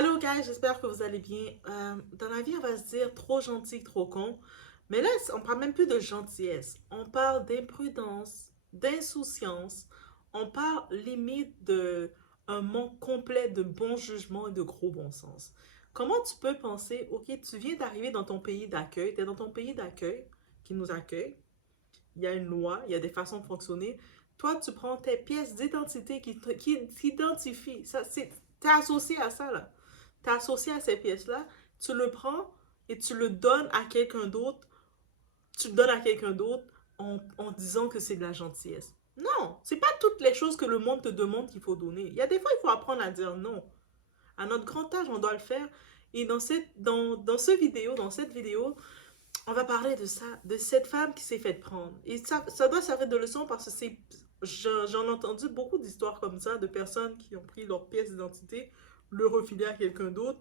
Allô, guys, j'espère que vous allez bien. Dans la vie, on va se dire trop gentil, trop con. Mais là, on parle même plus de gentillesse. On parle d'imprudence, d'insouciance. On parle limite de un manque complet de bon jugement et de gros bon sens. Comment tu peux penser, ok, tu viens d'arriver dans ton pays d'accueil, tu es dans ton pays d'accueil qui nous accueille, il y a une loi, il y a des façons de fonctionner. Toi, tu prends tes pièces d'identité qui t'identifient. Ça, t'es associé à ça, là. T'es associé à ces pièces-là. Tu le prends et tu le donnes à quelqu'un d'autre. Tu le donnes à quelqu'un d'autre en disant que c'est de la gentillesse. Non, c'est pas toutes les choses que le monde te demande qu'il faut donner. Il y a des fois, il faut apprendre à dire non. À notre grand âge, on doit le faire. Et dans cette vidéo, on va parler de ça, de cette femme qui s'est faite prendre. Et ça doit servir de leçon parce que j'en ai entendu beaucoup d'histoires comme ça, de personnes qui ont pris leur pièce d'identité, le refiler à quelqu'un d'autre,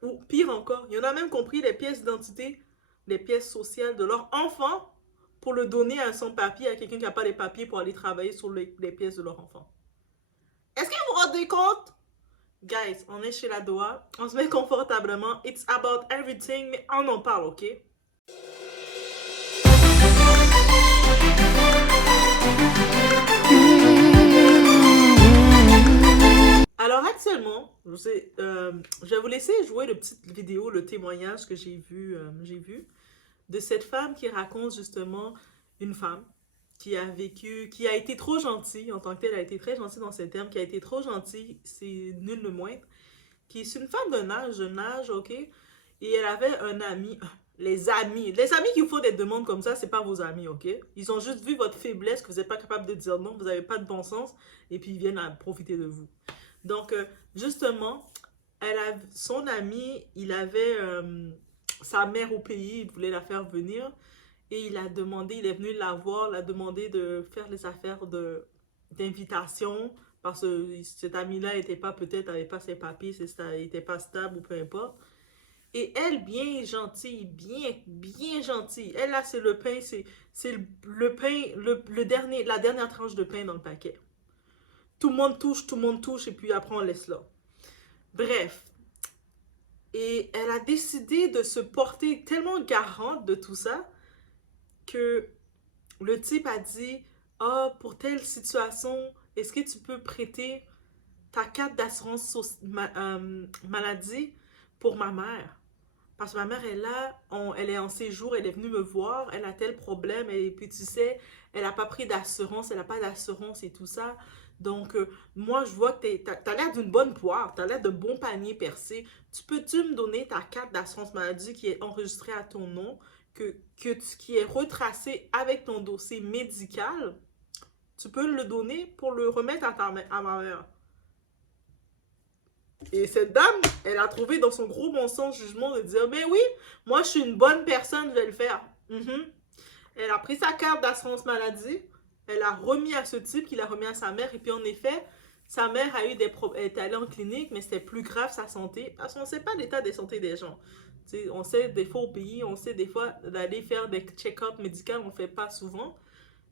ou pire encore, il y en a même qui ont pris les pièces d'identité, les pièces sociales de leur enfant pour le donner à un sans-papier, à quelqu'un qui n'a pas les papiers pour aller travailler sur les pièces de leur enfant. Est-ce que vous vous rendez compte? Guys, on est chez la Doha, on se met confortablement, it's about everything, mais on en parle, ok? Alors actuellement, je vais vous laisser jouer le petite vidéo, le témoignage que j'ai vu de cette femme qui raconte justement une femme qui a vécu, qui a été trop gentille en tant que telle, elle a été très gentille dans ses termes, qui a été trop gentille, c'est nul le moindre, qui est une femme jeune âge, ok, et elle avait un ami, les amis qui vous font des demandes comme ça, c'est pas vos amis, ok, ils ont juste vu votre faiblesse, que vous n'êtes pas capable de dire non, vous n'avez pas de bon sens, et puis ils viennent à profiter de vous. Donc, justement, son ami, il avait sa mère au pays, il voulait la faire venir. Et il a demandé, il est venu la voir, il a demandé de faire les affaires d'invitation. Parce que cet ami-là n'était pas, peut-être, n'avait pas ses papiers, n'était pas stable ou peu importe. Et elle, bien gentille, bien gentille. Elle, là, c'est le pain, c'est le pain, la dernière tranche de pain dans le paquet. Tout le monde touche, et puis après, on laisse là. Bref, et elle a décidé de se porter tellement garante de tout ça que le type a dit ah, oh, pour telle situation, est-ce que tu peux prêter ta carte d'assurance maladie pour ma mère? Parce que ma mère est là, elle est en séjour, elle est venue me voir, elle a tel problème, et puis tu sais, elle n'a pas pris d'assurance, elle n'a pas d'assurance et tout ça. Donc, moi, je vois que tu as l'air d'une bonne poire, tu as l'air d'un bon panier percé. Peux-tu me donner ta carte d'assurance maladie qui est enregistrée à ton nom, qui est retracée avec ton dossier médical? Tu peux le donner pour le remettre à ma mère. Et cette dame, elle a trouvé dans son gros bon sens jugement de dire, mais oui, moi je suis une bonne personne, je vais le faire. Elle a pris sa carte d'assurance maladie, elle a remis à ce type, qu'il a remis à sa mère, et puis en effet, sa mère a eu des problèmes, elle est allée en clinique, mais c'était plus grave sa santé, parce qu'on ne sait pas l'état de santé des gens. T'sais, on sait des fois au pays, on sait des fois d'aller faire des check-ups médicaux, on ne fait pas souvent.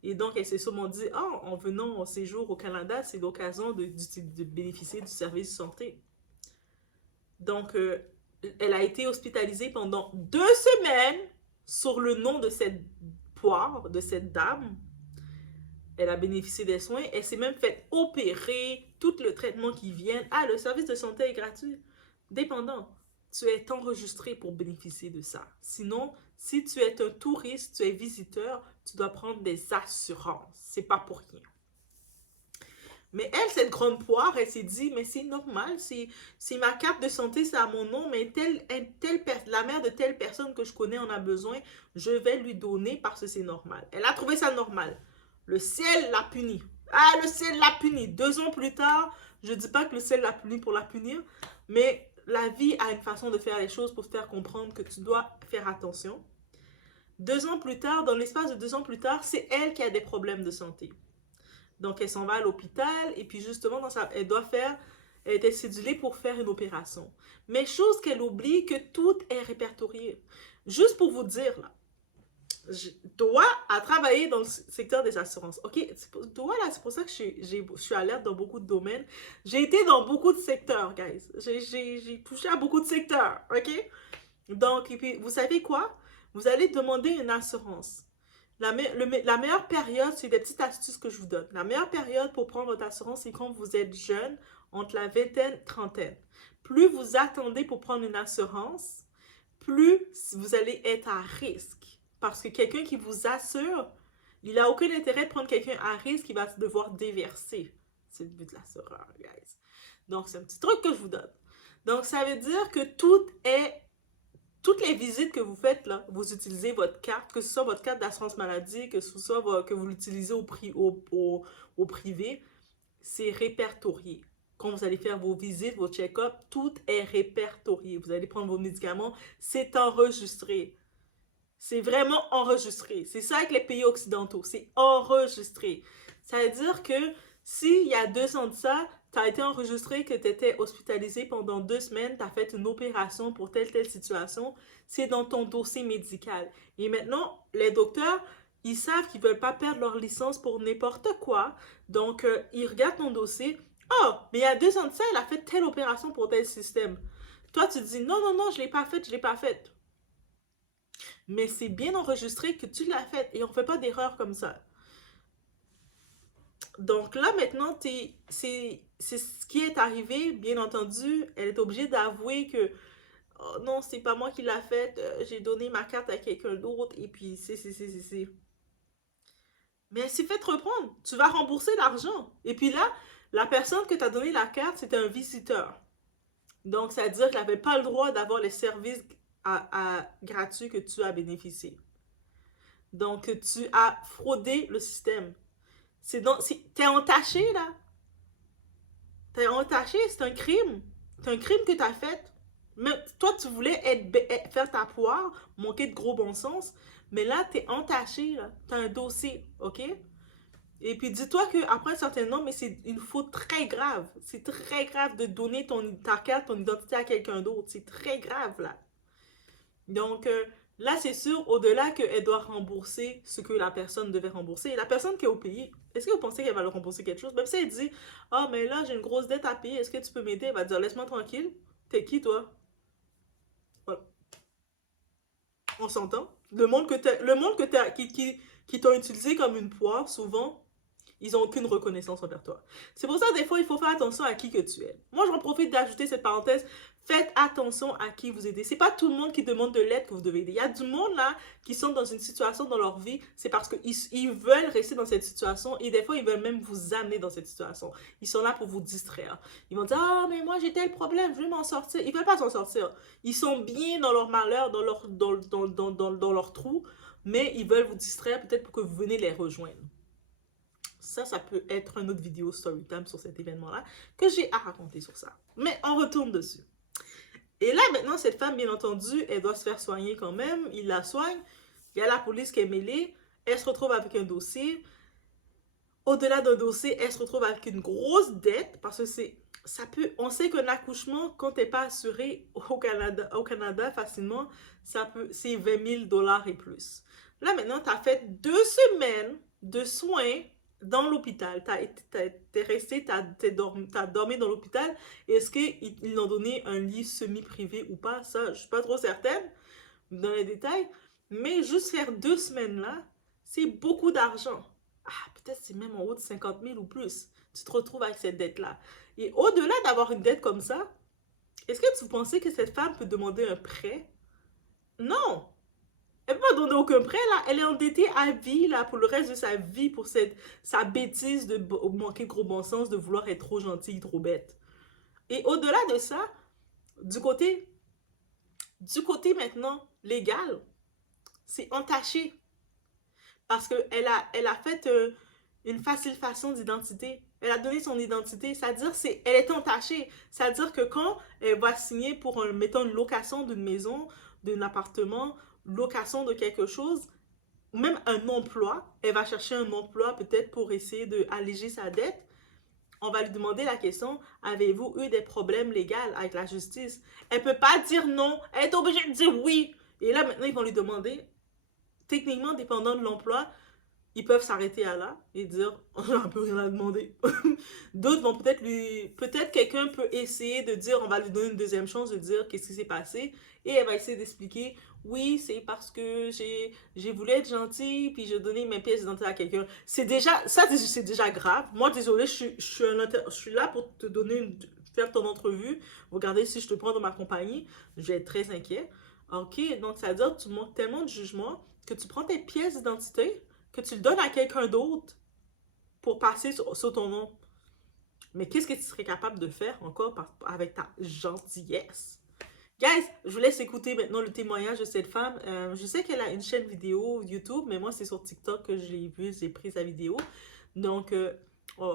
Et donc, elle s'est sûrement dit, ah, en venant au séjour au Canada, c'est l'occasion de bénéficier du service de santé. Donc, elle a été hospitalisée pendant 2 semaines sur le nom de cette poire, de cette dame. Elle a bénéficié des soins. Elle s'est même fait opérer, tout le traitement qui vient. Ah, le service de santé est gratuit. Dépendant, tu es enregistré pour bénéficier de ça. Sinon, si tu es un touriste, tu es visiteur, tu dois prendre des assurances. C'est pas pour rien. Mais elle, cette grande poire, elle s'est dit, mais c'est normal, c'est ma carte de santé, c'est à mon nom, mais la mère de telle personne que je connais en a besoin, je vais lui donner parce que c'est normal. Elle a trouvé ça normal. Le ciel l'a puni. Ah, le ciel l'a puni. 2 ans plus tard, je ne dis pas que le ciel l'a puni pour la punir, mais la vie a une façon de faire les choses pour te faire comprendre que tu dois faire attention. 2 ans plus tard, dans l'espace de 2 ans plus tard, c'est elle qui a des problèmes de santé. Donc, elle s'en va à l'hôpital et puis justement, elle était cédulée pour faire une opération. Mais chose qu'elle oublie, que tout est répertorié. Juste pour vous dire, là, Toi, à travailler dans le secteur des assurances. OK? Toi, là, c'est pour ça que je suis alerte dans beaucoup de domaines. J'ai été dans beaucoup de secteurs, guys. J'ai touché à beaucoup de secteurs. OK? Donc, et puis, vous savez quoi? Vous allez demander une assurance. La meilleure période, c'est des petites astuces que je vous donne. La meilleure période pour prendre votre assurance, c'est quand vous êtes jeune, entre la vingtaine et trentaine. Plus vous attendez pour prendre une assurance, plus vous allez être à risque. Parce que quelqu'un qui vous assure, il n'a aucun intérêt de prendre quelqu'un à risque qui va devoir déverser. C'est le but de l'assureur, guys. Donc, c'est un petit truc que je vous donne. Donc, ça veut dire que toutes les visites que vous faites, là, vous utilisez votre carte, que ce soit votre carte d'assurance maladie, que ce soit que vous l'utilisez au privé, c'est répertorié. Quand vous allez faire vos visites, vos check-ups, tout est répertorié. Vous allez prendre vos médicaments, c'est enregistré. C'est vraiment enregistré. C'est ça avec les pays occidentaux, c'est enregistré. Ça veut dire que s'il y a 2 ans de ça, tu as été enregistré que tu étais hospitalisé pendant 2 semaines, tu as fait une opération pour telle situation, c'est dans ton dossier médical. Et maintenant, les docteurs, ils savent qu'ils ne veulent pas perdre leur licence pour n'importe quoi. Donc, ils regardent ton dossier. Oh, mais il y a 2 ans de ça, elle a fait telle opération pour tel système. Toi, tu dis non, non, non, je ne l'ai pas faite, je ne l'ai pas faite. Mais c'est bien enregistré que tu l'as faite et on ne fait pas d'erreur comme ça. Donc là, maintenant, c'est ce qui est arrivé, bien entendu. Elle est obligée d'avouer que oh non, c'est pas moi qui l'a faite, j'ai donné ma carte à quelqu'un d'autre et puis c'est. Mais elle s'est fait reprendre. Tu vas rembourser l'argent. Et puis là, la personne que tu as donné la carte, c'était un visiteur. Donc, ça veut dire qu'elle n'avait pas le droit d'avoir les services gratuits que tu as bénéficié. Donc, tu as fraudé le système. T'es entaché, là. T'es entaché, c'est un crime. C'est un crime que t'as fait. Mais toi, tu voulais faire ta poire, manquer de gros bon sens. Mais là, t'es entaché, là. T'as un dossier, OK? Et puis, dis-toi qu'après un certain nombre, mais c'est une faute très grave. C'est très grave de donner ta carte, ton identité à quelqu'un d'autre. C'est très grave, là. Donc, là, c'est sûr, au-delà qu'elle doit rembourser ce que la personne devait rembourser, la personne qui est au pays, est-ce que vous pensez qu'elle va le rembourser quelque chose? Même si elle dit, ah, mais là, j'ai une grosse dette à payer, est-ce que tu peux m'aider? Elle va dire, laisse-moi tranquille. T'es qui, toi? Voilà. On s'entend? Qui t'ont utilisé comme une poire, souvent, ils n'ont aucune reconnaissance envers toi. C'est pour ça, des fois, il faut faire attention à qui que tu es. Moi, j'en profite d'ajouter cette parenthèse. Faites attention à qui vous aidez. C'est pas tout le monde qui demande de l'aide que vous devez aider. Il y a du monde là qui sont dans une situation dans leur vie, c'est parce qu'ils veulent rester dans cette situation et des fois, ils veulent même vous amener dans cette situation. Ils sont là pour vous distraire. Ils vont dire, ah, mais moi, j'ai tel problème, je vais m'en sortir. Ils veulent pas s'en sortir. Ils sont bien dans leur malheur, dans leur trou, mais ils veulent vous distraire peut-être pour que vous venez les rejoindre. Ça peut être une autre vidéo story time sur cet événement-là que j'ai à raconter sur ça. Mais on retourne dessus. Et là, maintenant, cette femme, bien entendu, elle doit se faire soigner quand même. Il la soigne. Il y a la police qui est mêlée. Elle se retrouve avec un dossier. Au-delà d'un dossier, elle se retrouve avec une grosse dette parce que on sait qu'un accouchement, quand t'es pas assuré au Canada facilement, c'est 20 000 $ et plus. Là, maintenant, tu as fait 2 semaines de soins dans l'hôpital. T'es resté, t'as dormi dans l'hôpital. Est-ce qu'ils ont donné un lit semi-privé ou pas? Ça, je suis pas trop certaine dans les détails. Mais juste faire 2 semaines là, c'est beaucoup d'argent. Ah, peut-être c'est même en haut de 50 000 ou plus. Tu te retrouves avec cette dette-là. Et au-delà d'avoir une dette comme ça, est-ce que vous pensez que cette femme peut demander un prêt? Non! Elle peut pas demander aucun prêt, là. Elle est endettée à vie, là, pour le reste de sa vie, pour sa bêtise de manquer de gros bon sens, de vouloir être trop gentille, trop bête. Et au-delà de ça, du côté maintenant légal, c'est entaché. Parce qu'elle a fait une facile façon d'identité. Elle a donné son identité. C'est-à-dire elle est entachée. C'est-à-dire que quand elle va signer pour, mettons, une location d'une maison, d'un appartement, location de quelque chose, même un emploi, elle va chercher un emploi peut-être pour essayer d'alléger sa dette. On va lui demander la question, avez-vous eu des problèmes légaux avec la justice? Elle ne peut pas dire non. Elle est obligée de dire oui. Et là, maintenant, ils vont lui demander, techniquement, dépendant de l'emploi, ils peuvent s'arrêter à là et dire on n'a un peu rien à demander. D'autres vont peut-être peut-être quelqu'un peut essayer de dire, on va lui donner une deuxième chance de dire qu'est-ce qui s'est passé et elle va essayer d'expliquer oui, c'est parce que j'ai voulu être gentille puis j'ai donné mes pièces d'identité à quelqu'un. C'est déjà ça c'est déjà grave. Moi désolé, je suis là pour te donner faire ton entrevue, regarder si je te prends dans ma compagnie, je vais être très inquiet. OK, donc ça veut dire que tu montres tellement de jugement que tu prends tes pièces d'identité que tu le donnes à quelqu'un d'autre pour passer sur ton nom. Mais qu'est-ce que tu serais capable de faire encore avec ta gentillesse? Guys, je vous laisse écouter maintenant le témoignage de cette femme. Je sais qu'elle a une chaîne vidéo YouTube, mais moi, c'est sur TikTok que je l'ai vue, j'ai pris sa vidéo. Donc,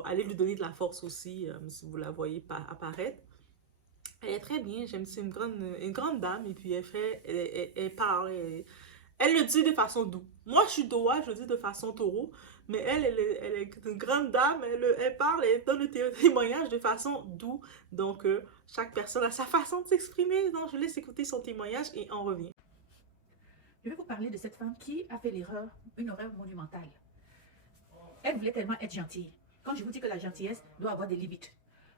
allez lui donner de la force aussi, si vous la voyez apparaître. Elle est très bien, j'aime, c'est une grande dame, et puis elle parle, elle le dit de façon douce. Moi, je suis doua, je le dis de façon taureau, mais elle est une grande dame, elle parle, elle donne le témoignage de façon douce. Donc, chaque personne a sa façon de s'exprimer. Donc, je laisse écouter son témoignage et on revient. Je vais vous parler de cette femme qui a fait l'erreur, une erreur monumentale. Elle voulait tellement être gentille. Quand je vous dis que la gentillesse doit avoir des limites.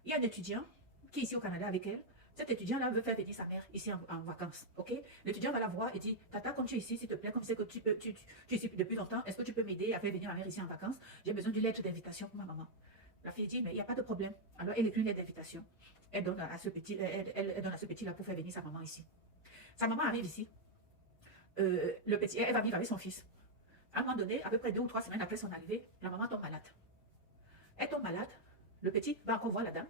Il y a un étudiant qui est ici au Canada avec elle. Cet étudiant-là veut faire venir sa mère ici en vacances, ok? L'étudiant va la voir et dit, Tata, comme tu es ici, s'il te plaît, comme c'est que tu es ici depuis longtemps, est-ce que tu peux m'aider à faire venir ma mère ici en vacances? J'ai besoin d'une lettre d'invitation pour ma maman. La fille dit, mais il n'y a pas de problème. Alors, elle écrit une lettre d'invitation. Elle donne à ce petit, elle donne à ce petit-là pour faire venir sa maman ici. Sa maman arrive ici. Le petit, elle va vivre avec son fils. À un moment donné, à peu près 2 ou 3 semaines après son arrivée, la maman tombe malade. Elle tombe malade. Le petit va encore voir la dame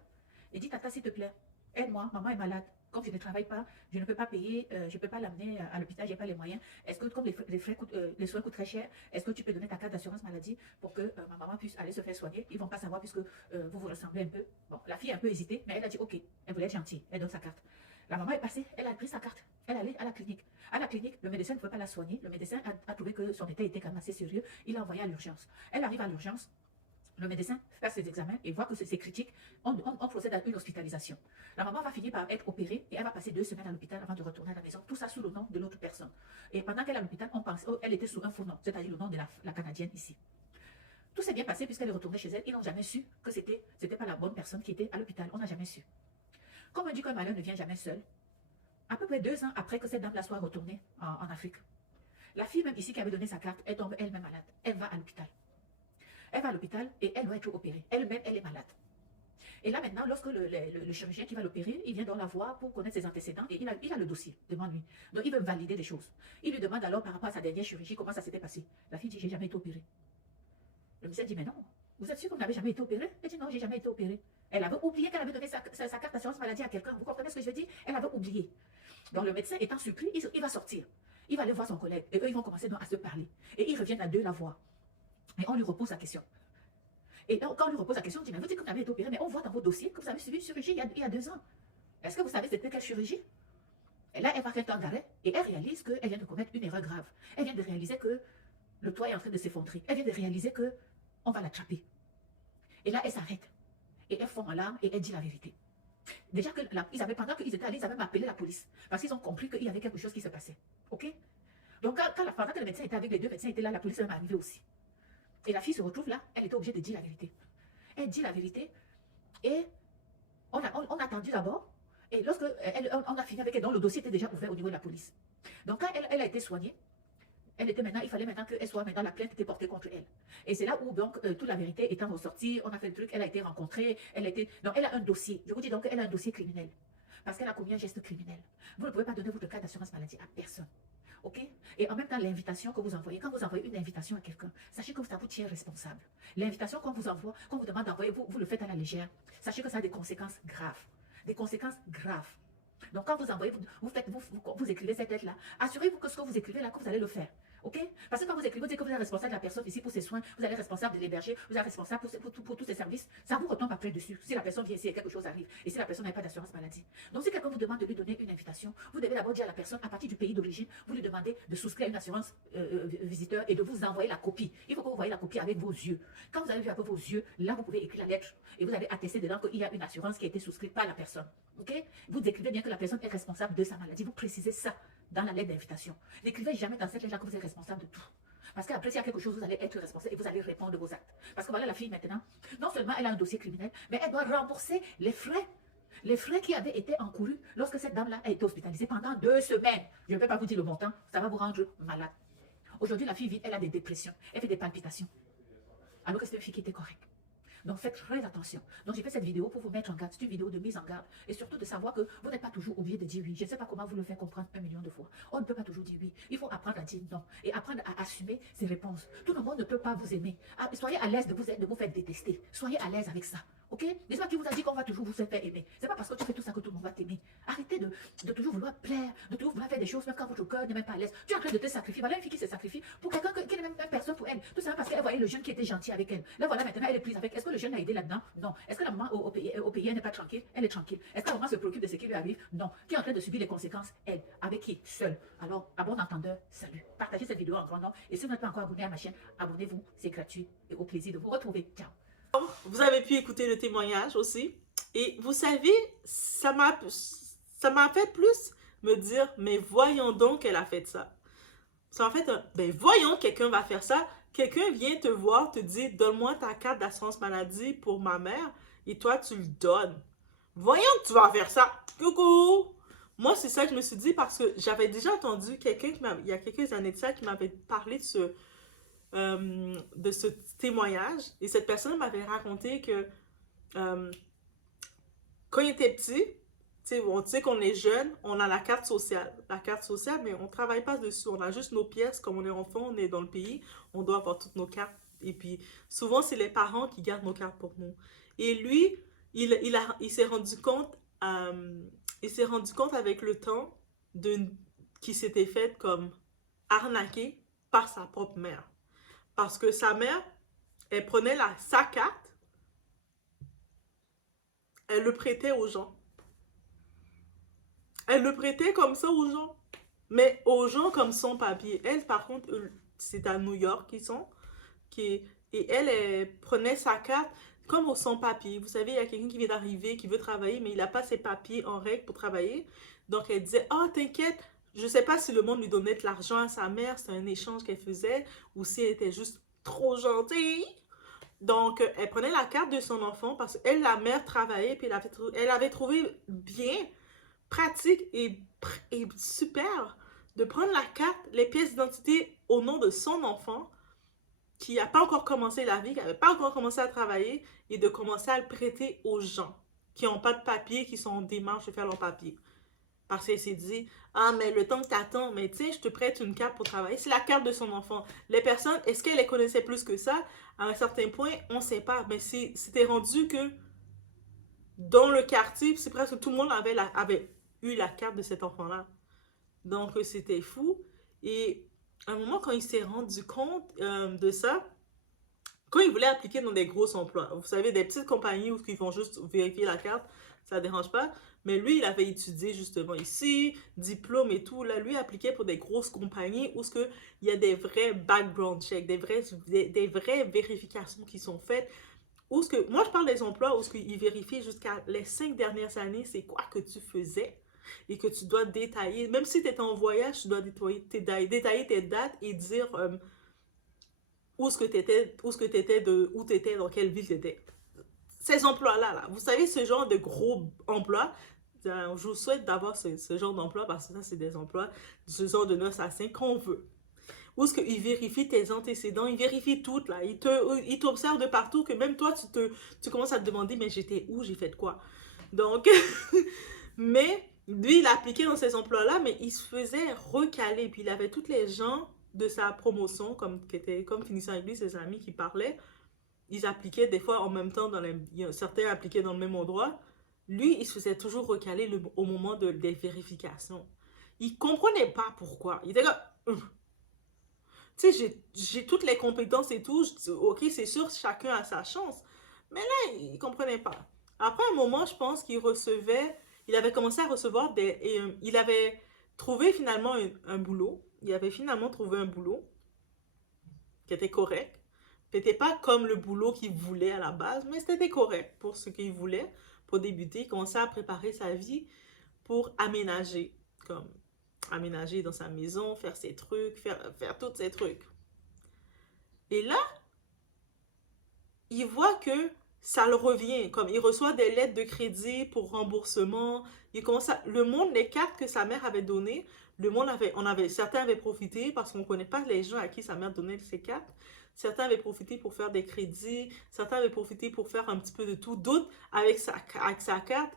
et dit, Tata, s'il te plaît, aide-moi, maman est malade. Comme je ne travaille pas, je ne peux pas payer, je ne peux pas l'amener à l'hôpital, je n'ai pas les moyens. Est-ce que, comme les soins coûtent très cher, est-ce que tu peux donner ta carte d'assurance maladie pour que ma maman puisse aller se faire soigner? Ils ne vont pas savoir puisque vous vous ressemblez un peu. Bon, la fille a un peu hésité, mais elle a dit ok, elle voulait être gentille, elle donne sa carte. La maman est passée, elle a pris sa carte, elle est allée à la clinique. À la clinique, le médecin ne pouvait pas la soigner, le médecin a trouvé que son état était quand même assez sérieux, il l'a envoyée à l'urgence. Elle arrive à l'urgence. Le médecin fait ses examens et voit que c'est critique. On procède à une hospitalisation. La maman va finir par être opérée et elle va passer 2 semaines à l'hôpital avant de retourner à la maison. Tout ça sous le nom de l'autre personne. Et pendant qu'elle est à l'hôpital, on pense, elle était sous un faux nom, c'est-à-dire le nom de la Canadienne ici. Tout s'est bien passé puisqu'elle est retournée chez elle. Ils n'ont jamais su que c'était pas la bonne personne qui était à l'hôpital. On n'a jamais su. Comme on dit qu'un malheur ne vient jamais seul, à peu près 2 ans après que cette dame-là soit retournée en Afrique, la fille même ici qui avait donné sa carte, elle tombe elle-même malade. Elle va à l'hôpital. Elle va à l'hôpital et elle doit être opérée. Elle-même, elle est malade. Et là maintenant, lorsque le chirurgien qui va l'opérer, il vient dans la voir pour connaître ses antécédents et il a le dossier devant lui. Donc il veut valider des choses. Il lui demande alors par rapport à sa dernière chirurgie comment ça s'était passé. La fille dit, j'ai jamais été opérée. Le médecin dit, mais non, vous êtes sûr que vous n'avez jamais été opérée? Elle dit, non, j'ai jamais été opérée. Elle avait oublié qu'elle avait donné sa carte d'assurance maladie à quelqu'un. Vous comprenez ce que je veux dire? Elle avait oublié. Donc le médecin étant surpris, il va sortir. Il va aller voir son collègue et eux, ils vont commencer donc à se parler. Et ils reviennent à deux la voir. Et on lui repose la question. Et donc, quand on lui repose la question, on dit, mais vous dites que vous avez été opéré, mais on voit dans vos dossiers que vous avez suivi une chirurgie il y a 2 ans. Est-ce que vous savez c'était quelle chirurgie? Et là, elle va faire temps d'arrêt et elle réalise qu'elle vient de commettre une erreur grave. Elle vient de réaliser que le toit est en train de s'effondrer. Elle vient de réaliser qu'on va l'attraper. Et là, elle s'arrête. Et elle fond en larmes et elle dit la vérité. Déjà, pendant qu'ils étaient allés, ils avaient même appelé la police. Parce qu'ils ont compris qu'il y avait quelque chose qui se passait. OK? Donc, pendant que le médecin était avec les 2 médecins étaient là, la police est même arrivée aussi. Et la fille se retrouve là, elle était obligée de dire la vérité. Elle dit la vérité et on a attendu d'abord. Et lorsque on a fini avec elle, donc le dossier était déjà ouvert au niveau de la police. Donc quand elle a été soignée, il fallait maintenant qu'elle soit la plainte était portée contre elle. Et c'est là où donc toute la vérité étant ressortie, on a fait le truc, elle a été rencontrée, donc elle a un dossier. Je vous dis donc elle a un dossier criminel. Parce qu'elle a commis un geste criminel. Vous ne pouvez pas donner votre carte d'assurance maladie à personne. OK? Et en même temps, l'invitation que vous envoyez, quand vous envoyez une invitation à quelqu'un, sachez que ça vous tient responsable. L'invitation qu'on vous envoie, qu'on vous demande d'envoyer, vous le faites à la légère. Sachez que ça a des conséquences graves. Des conséquences graves. Donc quand vous envoyez, vous écrivez cette lettre-là, assurez-vous que ce que vous écrivez là, que vous allez le faire. OK? Parce que quand vous écrivez, vous dites que vous êtes responsable de la personne ici pour ses soins, vous êtes responsable de l'héberger, vous êtes responsable pour tous ses services, ça vous retombe après dessus. Si la personne vient ici et quelque chose arrive, et si la personne n'a pas d'assurance maladie. Donc si quelqu'un vous demande de lui donner une invitation, vous devez d'abord dire à la personne, à partir du pays d'origine, vous lui demandez de souscrire à une assurance visiteur et de vous envoyer la copie. Il faut que vous voyez la copie avec vos yeux. Quand vous avez vu avec vos yeux, là vous pouvez écrire la lettre et vous allez attester dedans qu'il y a une assurance qui a été souscrite par la personne. OK? Vous décrivez bien que la personne est responsable de sa maladie, vous précisez ça. dans la lettre d'invitation. N'écrivez jamais dans cette lettre-là que vous êtes responsable de tout. Parce qu'après, s'il y a quelque chose, vous allez être responsable et vous allez répondre de vos actes. Parce que voilà la fille maintenant, non seulement elle a un dossier criminel, mais elle doit rembourser les frais. Les frais qui avaient été encourus lorsque cette dame-là a été hospitalisée pendant 2 semaines. Je ne peux pas vous dire le montant, ça va vous rendre malade. Aujourd'hui, la fille vit, elle a des dépressions, elle fait des palpitations. Alors que c'est une fille qui était correcte. Donc faites très attention. Donc j'ai fait cette vidéo pour vous mettre en garde. C'est une vidéo de mise en garde. Et surtout de savoir que vous n'êtes pas toujours obligé de dire oui. Je ne sais pas comment vous le faire comprendre 1 million de fois. On ne peut pas toujours dire oui. Il faut apprendre à dire non. Et apprendre à assumer ses réponses. Tout le monde ne peut pas vous aimer. Soyez à l'aise de vous faire détester. Soyez à l'aise avec ça. Ok? N'est-ce pas qui vous a dit qu'on va toujours vous faire aimer? C'est pas parce que tu fais tout ça que tout le monde va t'aimer. Arrêtez de toujours vouloir plaire, de toujours vouloir faire des choses même quand votre cœur n'est même pas à l'aise. Tu es en train de te sacrifier. Voilà une fille qui se sacrifie pour quelqu'un qui n'est même pas personne pour elle. Tout ça parce qu'elle voyait le jeune qui était gentil avec elle. Là voilà, maintenant elle est prise avec. Est-ce que le jeune a aidé là-dedans? Non. Est-ce que la maman au pays elle n'est pas tranquille? Elle est tranquille. Est-ce que la maman se préoccupe de ce qui lui arrive? Non. Qui est en train de subir les conséquences? Elle. Avec qui? Seule. Alors, à bon entendeur, salut. Partagez cette vidéo en grand nombre. Et si vous n'êtes pas encore abonné à ma chaîne, abonnez-vous. C'est gratuit. Et au plaisir de vous retrouver. Ciao. Vous avez pu écouter le témoignage aussi. Et vous savez, ça m'a fait plus me dire, mais voyons donc qu'elle a fait ça. Ça en fait, ben voyons, quelqu'un va faire ça. Quelqu'un vient te voir, te dit, donne-moi ta carte d'assurance maladie pour ma mère, et toi, tu le donnes. Voyons que tu vas faire ça. Coucou! Moi, c'est ça que je me suis dit parce que j'avais déjà entendu quelqu'un il y a quelques années de ça qui m'avait parlé de ce témoignage. Et cette personne m'avait raconté que quand il était petit, on sait qu'on est jeune, on a la carte sociale. La carte sociale, mais on ne travaille pas dessus. On a juste nos pièces. Comme on est enfant, on est dans le pays, on doit avoir toutes nos cartes. Et puis, souvent, c'est les parents qui gardent nos cartes pour nous. Et lui, il s'est rendu compte, avec le temps qu'il s'était fait comme arnaquer par sa propre mère. Parce que sa mère, elle prenait sa carte, elle le prêtait aux gens. Elle le prêtait comme ça aux gens. Mais aux gens comme son papier. Elle, par contre, c'est à New York qu'ils sont. Et elle prenait sa carte comme au sans-papier. Vous savez, il y a quelqu'un qui vient d'arriver, qui veut travailler, mais il n'a pas ses papiers en règle pour travailler. Donc, elle disait, « Oh, t'inquiète, je ne sais pas si le monde lui donnait de l'argent à sa mère, c'est un échange qu'elle faisait, ou si elle était juste trop gentille. » Donc, elle prenait la carte de son enfant parce qu'elle, la mère, travaillait, puis elle avait trouvé bien, pratique et super de prendre la carte, les pièces d'identité au nom de son enfant, qui n'a pas encore commencé la vie, qui n'avait pas encore commencé à travailler, et de commencer à le prêter aux gens qui n'ont pas de papier, qui sont en démarche de faire leur papier. Parce qu'elle s'est dit, ah, mais le temps que tu attends, mais tu sais, je te prête une carte pour travailler. C'est la carte de son enfant. Les personnes, est-ce qu'elle les connaissait plus que ça? À un certain point, on ne sait pas. Mais c'était rendu que dans le quartier, c'est presque tout le monde avait eu la carte de cet enfant-là. Donc, c'était fou. Et à un moment, quand il s'est rendu compte de ça, quand il voulait appliquer dans des gros emplois, vous savez, des petites compagnies où ils vont juste vérifier la carte, ça ne dérange pas. Mais lui, il avait étudié justement ici, diplôme et tout. Là, lui, il appliquait pour des grosses compagnies où il y a des vrais background checks, des vraies vérifications qui sont faites. Moi, je parle des emplois où ils vérifient jusqu'à les 5 dernières années, c'est quoi que tu faisais et que tu dois détailler. Même si tu étais en voyage, tu dois détailler tes dates et dire où tu étais, dans quelle ville tu étais. Ces emplois-là, vous savez, ce genre de gros emplois, je vous souhaite d'avoir ce genre d'emploi parce que ça, c'est des emplois, ce genre de 9 à 5 qu'on veut. Où est-ce qu'ils vérifient tes antécédents, ils vérifient tout, là. Ils t'observent de partout, que même toi, tu commences à te demander, mais j'étais où, j'ai fait quoi? Donc, mais lui, il a appliqué dans ces emplois-là, mais il se faisait recaler. Puis il avait tous les gens de sa promotion, comme finissant avec lui, ses amis qui parlaient. Ils appliquaient des fois en même temps, certains appliquaient dans le même endroit. Lui, il se faisait toujours recaler au moment des vérifications. Il ne comprenait pas pourquoi. Il était comme... Tu sais, j'ai toutes les compétences et tout. Ok, c'est sûr, chacun a sa chance. Mais là, il ne comprenait pas. Après un moment, je pense il avait commencé à recevoir il avait trouvé finalement un boulot. Il avait finalement trouvé un boulot qui était correct. C'était pas comme le boulot qu'il voulait à la base, mais c'était correct pour ce qu'il voulait. Pour débuter, il commençait à préparer sa vie pour aménager. Comme aménager dans sa maison, faire ses trucs, faire tous ses trucs. Et là, il voit que ça le revient, comme il reçoit des lettres de crédit pour remboursement, il commence à, le monde, les cartes que sa mère avait données, le monde certains avaient profité parce qu'on ne connaît pas les gens à qui sa mère donnait ces cartes, certains avaient profité pour faire des crédits, certains avaient profité pour faire un petit peu de tout, d'autres avec sa carte,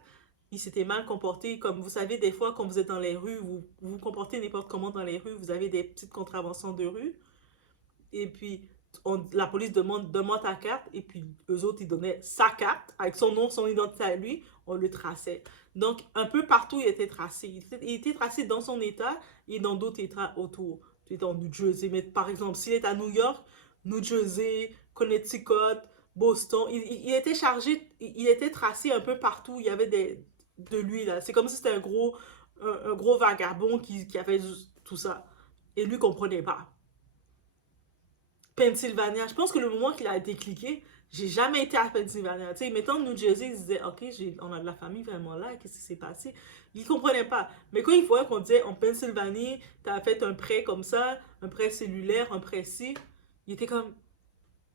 il s'était mal comporté, comme vous savez, des fois quand vous êtes dans les rues, vous vous comportez n'importe comment dans les rues, vous avez des petites contraventions de rue, et puis la police demande donne-moi ta carte, et puis eux autres ils donnaient sa carte avec son nom, son identité à lui, on le traçait. Donc un peu partout il était tracé. Il était tracé dans son état et dans d'autres états autour. Tu es en New Jersey, mais par exemple s'il est à New York, New Jersey, Connecticut, Boston, il était chargé, il était tracé un peu partout. Il y avait de lui là. C'est comme si c'était un gros vagabond qui avait tout ça. Et lui comprenait pas. Pennsylvania, je pense que le moment qu'il a été cliqué, j'ai jamais été à Pennsylvania. Tu sais, mettons New Jersey, il se disait, ok, on a de la famille vraiment là, qu'est-ce qui s'est passé? Il comprenait pas. Mais quand il voyait qu'on disait en Pennsylvanie, t'as fait un prêt comme ça, un prêt cellulaire, un prêt ci, il était comme,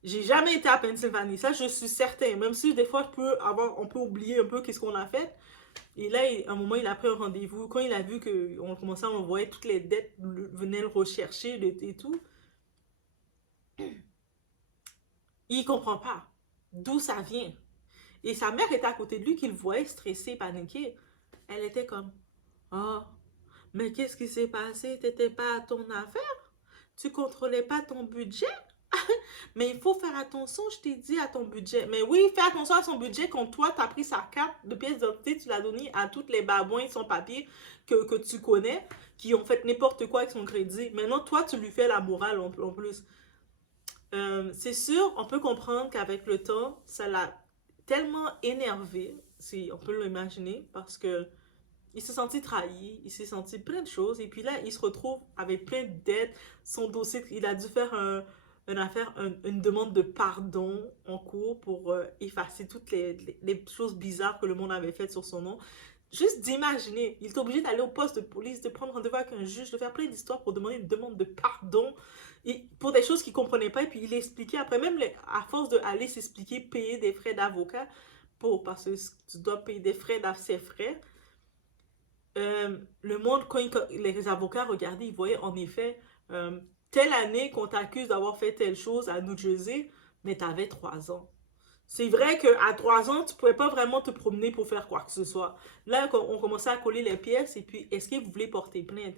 j'ai jamais été à Pennsylvanie, ça je suis certain. Même si des fois on peut oublier un peu qu'est-ce qu'on a fait. Et là, à un moment, il a pris un rendez-vous. Quand il a vu qu'on commençait à envoyer toutes les dettes, venait le rechercher et tout. Il comprend pas d'où ça vient. Et sa mère était à côté de lui, qu'il voyait stressé, paniqué. Elle était comme, oh, mais qu'est-ce qui s'est passé? T'étais pas à ton affaire? Tu contrôlais pas ton budget? Mais il faut faire attention, je t'ai dit, à ton budget. Mais oui, fais attention à son budget quand toi, tu as pris sa carte de pièce d'identité, tu l'as donnée à toutes les babouins sans papier que tu connais, qui ont fait n'importe quoi avec son crédit. Maintenant, toi, tu lui fais la morale en plus. C'est sûr, on peut comprendre qu'avec le temps, ça l'a tellement énervé, si on peut l'imaginer, parce que il s'est senti trahi, il s'est senti plein de choses, et puis là, il se retrouve avec plein de dettes. Son dossier, il a dû faire une demande de pardon en cours pour effacer toutes les choses bizarres que le monde avait faites sur son nom. Juste d'imaginer, il est obligé d'aller au poste de police, de prendre rendez-vous avec un juge, de faire plein d'histoires pour demander une demande de pardon et pour des choses qu'il ne comprenait pas. Et puis il expliquait après, même à force d'aller s'expliquer, payer des frais d'avocat parce que tu dois payer des frais ces frais. Le monde, quand les avocats regardaient, ils voyaient en effet telle année qu'on t'accuse d'avoir fait telle chose à New Jersey, mais tu avais 3 ans. C'est vrai qu'à 3 ans, tu ne pouvais pas vraiment te promener pour faire quoi que ce soit. Là, on commençait à coller les pièces et puis, est-ce qu'il voulait porter plainte?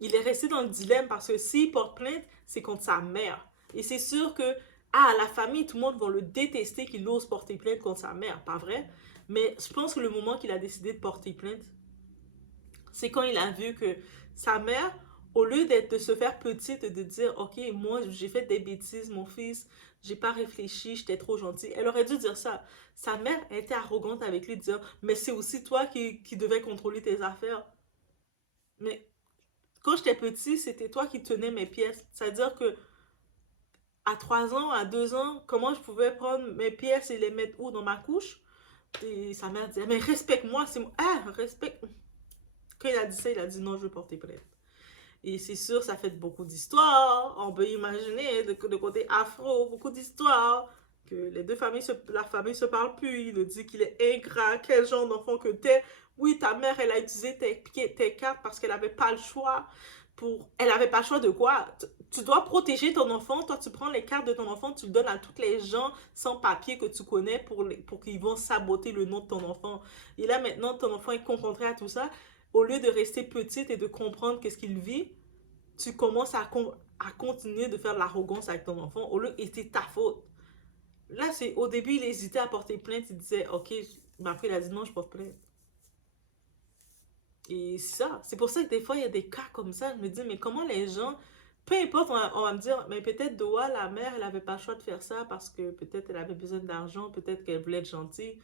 Il est resté dans le dilemme parce que s'il porte plainte, c'est contre sa mère. Et c'est sûr que, la famille, tout le monde va le détester qu'il ose porter plainte contre sa mère, pas vrai? Mais je pense que le moment qu'il a décidé de porter plainte, c'est quand il a vu que sa mère, au lieu de se faire petite et de dire, ok, moi j'ai fait des bêtises, mon fils, j'ai pas réfléchi, j'étais trop gentille. Elle aurait dû dire ça. Sa mère était arrogante avec lui, de dire, mais c'est aussi toi qui devais contrôler tes affaires. Mais quand j'étais petit, c'était toi qui tenais mes pièces. C'est-à-dire que à 3 ans, à 2 ans, comment je pouvais prendre mes pièces et les mettre où dans ma couche? Et sa mère disait, mais respecte-moi, c'est moi. Ah, respecte. Quand il a dit ça, il a dit non, je veux porter plainte. Et c'est sûr, ça fait beaucoup d'histoires. On peut imaginer de côté afro, beaucoup d'histoires. Que les deux familles, la famille se parle plus. Il dit qu'il est ingrat, quel genre d'enfant que t'es. Oui, ta mère, elle a utilisé tes cartes parce qu'elle n'avait pas le choix. Elle n'avait pas le choix de quoi? Tu dois protéger ton enfant. Toi, tu prends les cartes de ton enfant, tu le donnes à tous les gens sans papier que tu connais pour qu'ils vont saboter le nom de ton enfant. Et là, maintenant, ton enfant est confronté à tout ça. Au lieu de rester petite et de comprendre qu'est-ce qu'il vit, tu commences à continuer de faire de l'arrogance avec ton enfant au lieu et c'est ta faute. Là, au début, il hésitait à porter plainte. Il disait, ok, mais après, il a dit non, je porte plainte. Et c'est ça. C'est pour ça que des fois, il y a des cas comme ça. Je me dis, mais comment les gens, peu importe, on va me dire, mais peut-être Doa, la mère, elle n'avait pas le choix de faire ça parce que peut-être elle avait besoin d'argent, peut-être qu'elle voulait être gentille.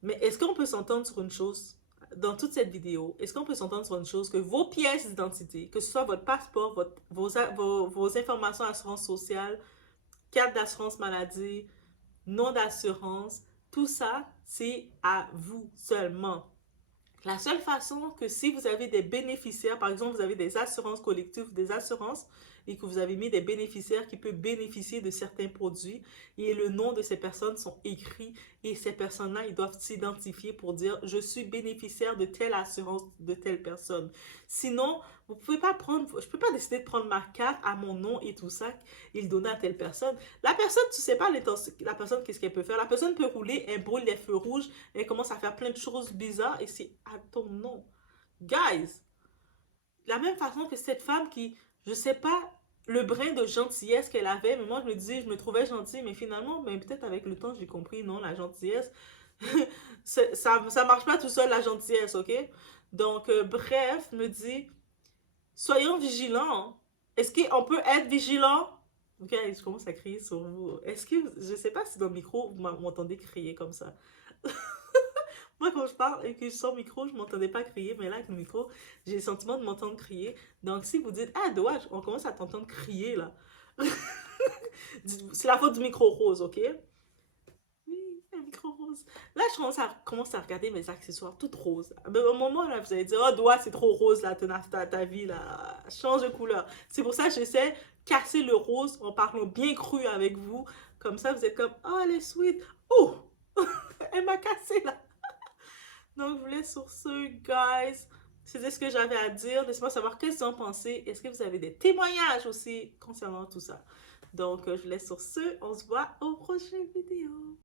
Mais est-ce qu'on peut s'entendre sur une chose? Dans toute cette vidéo, est-ce qu'on peut s'entendre sur une chose? Que vos pièces d'identité, que ce soit votre passeport, vos informations d'assurance sociale, carte d'assurance maladie, nom d'assurance, tout ça, c'est à vous seulement. La seule façon que si vous avez des bénéficiaires, par exemple, vous avez des assurances collectives, des assurances, et que vous avez mis des bénéficiaires qui peuvent bénéficier de certains produits, et le nom de ces personnes sont écrits, et ces personnes-là, ils doivent s'identifier pour dire, je suis bénéficiaire de telle assurance de telle personne. Sinon, vous pouvez pas prendre, je peux pas décider de prendre ma carte à mon nom et tout ça, et le donner à telle personne. La personne, tu sais pas la personne, qu'est-ce qu'elle peut faire. La personne peut rouler, elle brûle les feux rouges, elle commence à faire plein de choses bizarres, et c'est à ton nom. Guys, la même façon que cette femme qui, je sais pas, le brin de gentillesse qu'elle avait, mais moi je me disais, je me trouvais gentille, mais finalement, ben, peut-être avec le temps, j'ai compris, non, la gentillesse, ça marche pas tout seul, la gentillesse, ok? Donc, bref, me dit, soyons vigilants. Est-ce qu'on peut être vigilant? Ok, je commence à crier sur vous. Est-ce que, je sais pas si dans le micro, vous m'entendez crier comme ça. Moi, quand je parle et que je sors le micro, je ne m'entendais pas crier, mais là, avec le micro, j'ai le sentiment de m'entendre crier. Donc, si vous dites, ah, dommage, on commence à t'entendre crier, là. C'est la faute du micro rose, ok? Oui, un micro rose. Là, je commence à regarder mes accessoires toutes roses. Mais au moment, là, vous allez dire, oh, doigt, c'est trop rose, là, ta vie, là. Change de couleur. C'est pour ça que j'essaie de casser le rose en parlant bien cru avec vous. Comme ça, vous êtes comme, oh, elle est sweet. Oh, elle m'a cassé, là. Donc, je vous laisse sur ce, guys. C'était ce que j'avais à dire. Laissez-moi savoir qu'est-ce que vous en pensez. Est-ce que vous avez des témoignages aussi concernant tout ça? Donc, je vous laisse sur ce. On se voit aux prochaines vidéos.